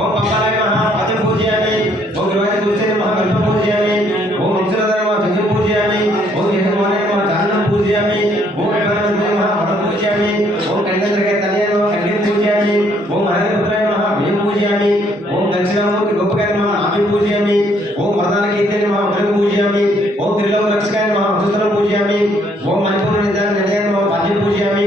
ओम पंपालाय नमः पतिं पूजयामि ओम गिरिवाज गुरुसे नमः कल्पं पूजयामि ओम वंशनाथाय नमः जंगम पूजयामि ओम यजमानाय नमः जाननं पूजयामि ओम विभानवते नमः वटं पूजयामि ओम कण्डेन्द्रके तनयाय नमः कण्डिं पूजयामि ओम हरिपुत्राय नमः भयं पूजयामि ओम दक्षिणामूर्ति गोपकाय नमः आमिं पूजयामि ओम वरदानकीर्ते नमः वरं पूजयामि ओम त्रिलोकरक्षकाय नमः वक्षस्थलं पूजयामि ओम मणिपूर्णनिधाय नमः पाद्यं पूजयामि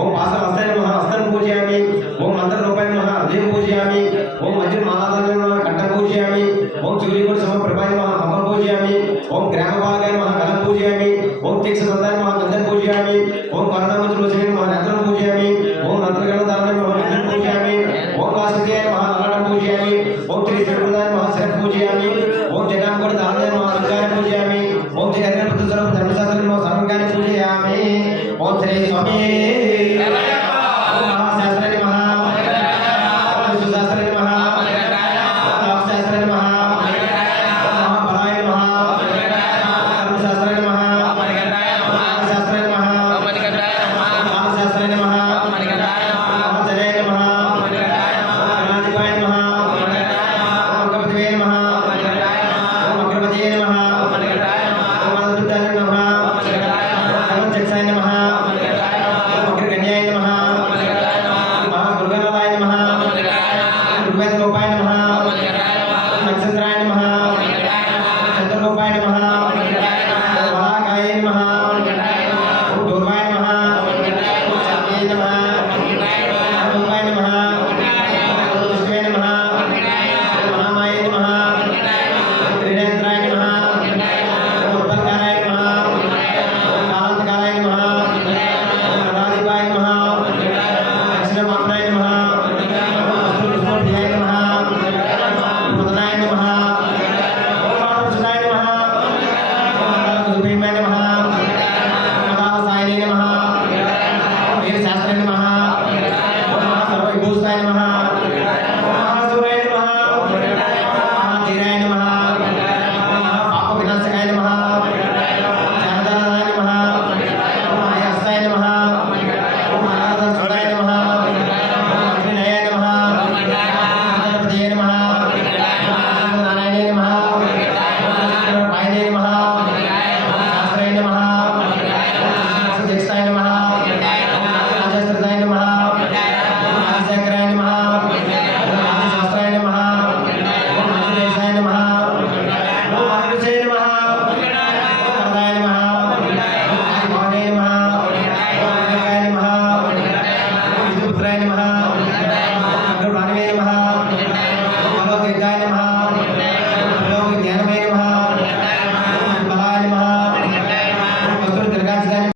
ओम पाशहस्ताय नमः हस्तं पूजयामि ओम मन्त्ररूपाय नमः हृदयं पूजयामि ओम मन्दिरमालाधाय नमः कण्ठं पूजयामि ओम चूलीकोट समप्रभाय नमः कमलं पूजयामि ओम ग्रामपालकाय नमः कलं पूजयामि ओम तीक्ष्णदन्ताय नमः गन्धं पूजयामि ओम करुणामूर्तिलोचनाय नमः नेत्रं पूजयामि ओम रत्नगणधारणाय नमः विघ्नं पूजयामि ओम वासुदेवाय नमः ललाटं पूजयामि ओम त्रिशूलधाय नमः शिरः पूजयामि ओम जटामुकुटधारणाय नमः अलङ्कारं पूजयामि ओम जगन्नाथपुत्रस्वरूप धर्मशास्त्रं नमः सर्वज्ञानं पूजयामि ओम श्री स्वामी